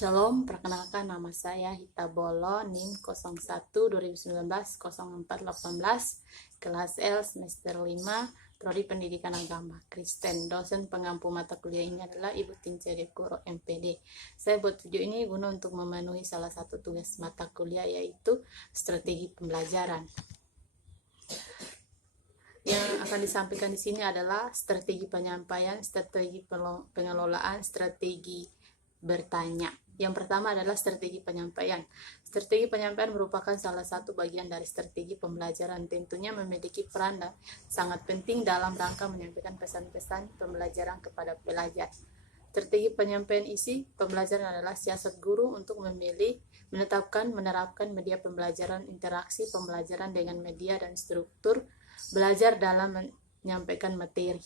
Shalom, perkenalkan nama saya Hita Bolo, NIM 01 2019 0418, kelas L semester 5, Prodi Pendidikan Agama Kristen. Dosen pengampu mata kuliah ini adalah Ibu Tincere Kuro MPD. Saya buat video ini guna untuk memenuhi salah satu tugas mata kuliah, yaitu strategi pembelajaran. Yang akan disampaikan di sini adalah strategi penyampaian, strategi pengelolaan, strategi bertanya. Yang pertama adalah strategi penyampaian. Strategi penyampaian merupakan salah satu bagian dari strategi pembelajaran, tentunya memiliki peran sangat penting dalam rangka menyampaikan pesan-pesan pembelajaran kepada pelajar. Strategi penyampaian isi pembelajaran adalah siasat guru untuk memilih, menetapkan, menerapkan media pembelajaran, interaksi pembelajaran dengan media dan struktur belajar dalam menyampaikan materi.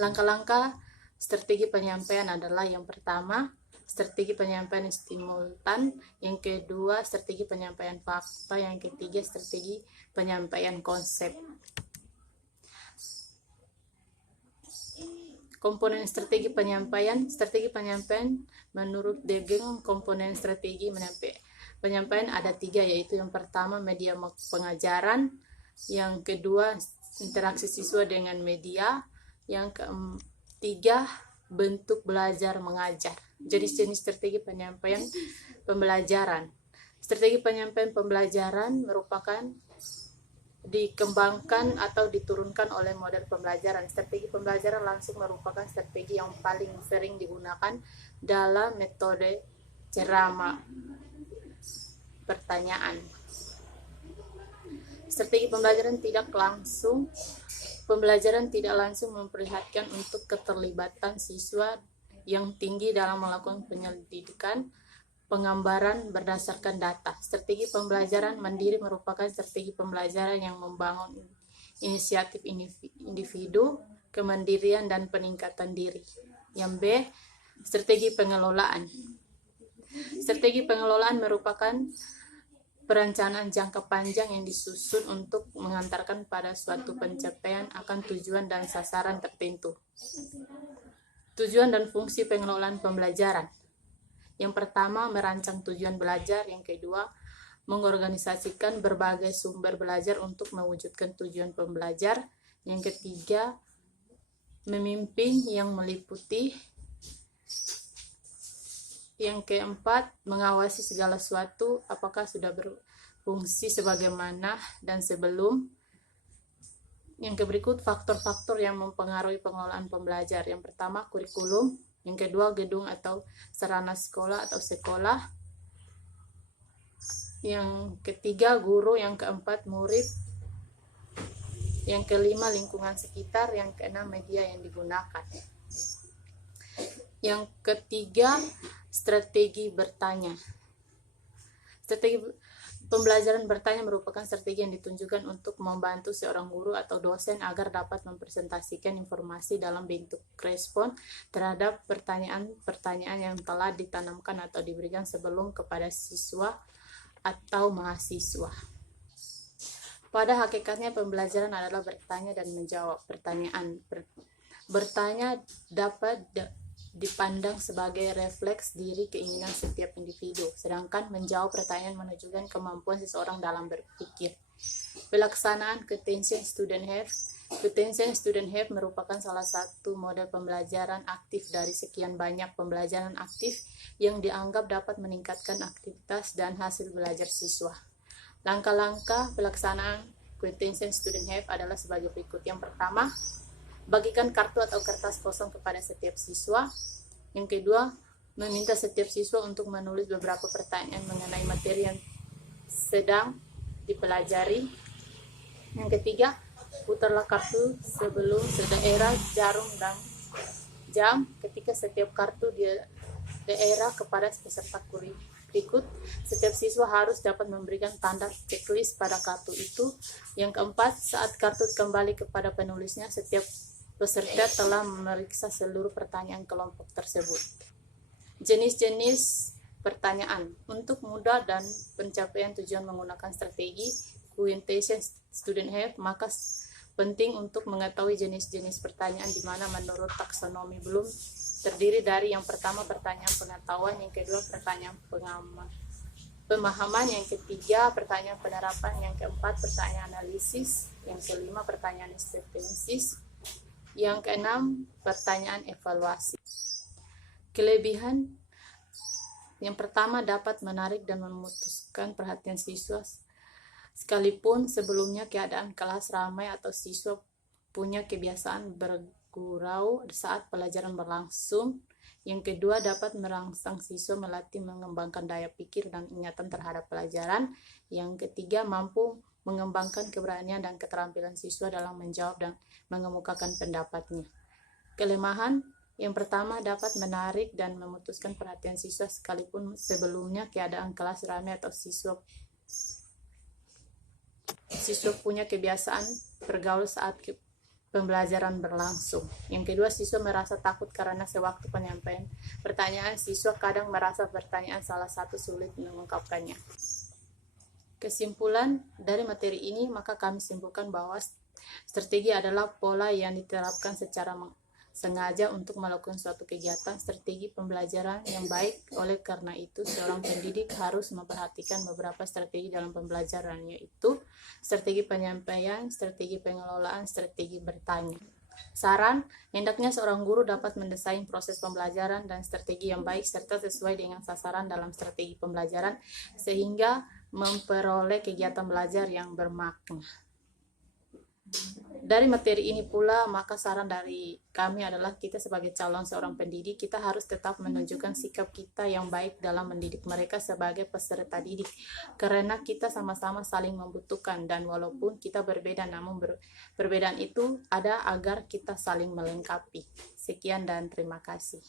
Langkah-langkah strategi penyampaian adalah: yang pertama, strategi penyampaian simultan; yang kedua, strategi penyampaian fakta; yang ketiga, strategi penyampaian konsep. Komponen strategi penyampaian. Strategi penyampaian menurut Degeng, komponen strategi penyampaian ada 3, yaitu yang pertama, media pengajaran; yang kedua, interaksi siswa dengan media; yang ketiga, bentuk belajar mengajar. Jenis-jenis strategi penyampaian pembelajaran. Strategi penyampaian pembelajaran merupakan dikembangkan atau diturunkan oleh model pembelajaran. Strategi pembelajaran langsung merupakan strategi yang paling sering digunakan dalam metode ceramah pertanyaan. Strategi pembelajaran tidak langsung. Pembelajaran tidak langsung memperlihatkan untuk keterlibatan siswa yang tinggi dalam melakukan penyelidikan, penggambaran berdasarkan data. Strategi pembelajaran mandiri merupakan strategi pembelajaran yang membangun inisiatif individu, kemandirian, dan peningkatan diri. Yang B, strategi pengelolaan. Strategi pengelolaan merupakan perencanaan jangka panjang yang disusun untuk mengantarkan pada suatu pencapaian akan tujuan dan sasaran tertentu. Tujuan dan fungsi pengelolaan pembelajaran. Yang pertama, merancang tujuan belajar; yang kedua, mengorganisasikan berbagai sumber belajar untuk mewujudkan tujuan pembelajar; yang ketiga, memimpin yang meliputi; yang keempat, mengawasi segala sesuatu apakah sudah berfungsi sebagaimana dan sebelum. Yang berikut faktor-faktor yang mempengaruhi pengelolaan pembelajar. Yang pertama, kurikulum; yang kedua, gedung atau sarana sekolah atau sekolah; yang ketiga, guru; yang keempat, murid; yang kelima, lingkungan sekitar; yang keenam, media yang digunakan. Yang ketiga, strategi bertanya. Strategi pembelajaran bertanya merupakan strategi yang ditunjukkan untuk membantu seorang guru atau dosen agar dapat mempresentasikan informasi dalam bentuk respon terhadap pertanyaan-pertanyaan yang telah ditanamkan atau diberikan sebelum kepada siswa atau mahasiswa. Pada hakikatnya, pembelajaran adalah bertanya dan menjawab pertanyaan. Bertanya dapat dipandang sebagai refleks diri keinginan setiap individu, sedangkan menjawab pertanyaan menunjukkan kemampuan seseorang dalam berpikir. Pelaksanaan Attention Student Have. Attention Student Have merupakan salah satu model pembelajaran aktif dari sekian banyak pembelajaran aktif yang dianggap dapat meningkatkan aktivitas dan hasil belajar siswa. Langkah-langkah pelaksanaan Attention Student Have adalah sebagai berikut. Yang pertama, bagikan kartu atau kertas kosong kepada setiap siswa. Yang kedua, meminta setiap siswa untuk menulis beberapa pertanyaan mengenai materi yang sedang dipelajari. Yang ketiga, putarlah kartu sebelum daerah, jarum, dan jam ketika setiap kartu di daerah kepada peserta berikut. Setiap siswa harus dapat memberikan tanda checklist pada kartu itu. Yang keempat, saat kartu kembali kepada penulisnya, setiap peserta telah memeriksa seluruh pertanyaan kelompok tersebut. Jenis-jenis pertanyaan. Untuk mudah dan pencapaian tujuan menggunakan strategi Attention Student Have, maka penting untuk mengetahui jenis-jenis pertanyaan di mana menurut taksonomi Bloom terdiri dari yang pertama pertanyaan pengetahuan, yang kedua pertanyaan pemahaman, yang ketiga pertanyaan penerapan, yang keempat pertanyaan analisis, yang kelima pertanyaan hipotesis, yang keenam pertanyaan evaluasi. Kelebihan yang pertama dapat menarik dan memutuskan perhatian siswa sekalipun sebelumnya keadaan kelas ramai atau siswa punya kebiasaan bergurau saat pelajaran berlangsung. Yang kedua, dapat merangsang siswa melatih mengembangkan daya pikir dan ingatan terhadap pelajaran. Yang ketiga, mampu mengembangkan keberanian dan keterampilan siswa dalam menjawab dan mengemukakan pendapatnya. Kelemahan yang pertama, dapat menarik dan memutuskan perhatian siswa sekalipun sebelumnya keadaan kelas ramai atau siswa punya kebiasaan bergaul saat pembelajaran berlangsung. Yang kedua, siswa merasa takut karena sewaktu penyampaian pertanyaan, siswa kadang merasa pertanyaan salah satu sulit mengungkapkannya. Kesimpulan dari materi ini, maka kami simpulkan bahwa strategi adalah pola yang diterapkan secara sengaja untuk melakukan suatu kegiatan strategi pembelajaran yang baik. Oleh karena itu, seorang pendidik harus memperhatikan beberapa strategi dalam pembelajaran, yaitu strategi penyampaian, strategi pengelolaan, strategi bertanya. Saran, hendaknya seorang guru dapat mendesain proses pembelajaran dan strategi yang baik serta sesuai dengan sasaran dalam strategi pembelajaran sehingga memperoleh kegiatan belajar yang bermakna. Dari materi ini pula, maka saran dari kami adalah kita sebagai calon seorang pendidik, kita harus tetap menunjukkan sikap kita yang baik dalam mendidik mereka sebagai peserta didik. Karena kita sama-sama saling membutuhkan dan walaupun kita berbeda, namun perbedaan itu ada agar kita saling melengkapi. Sekian dan terima kasih.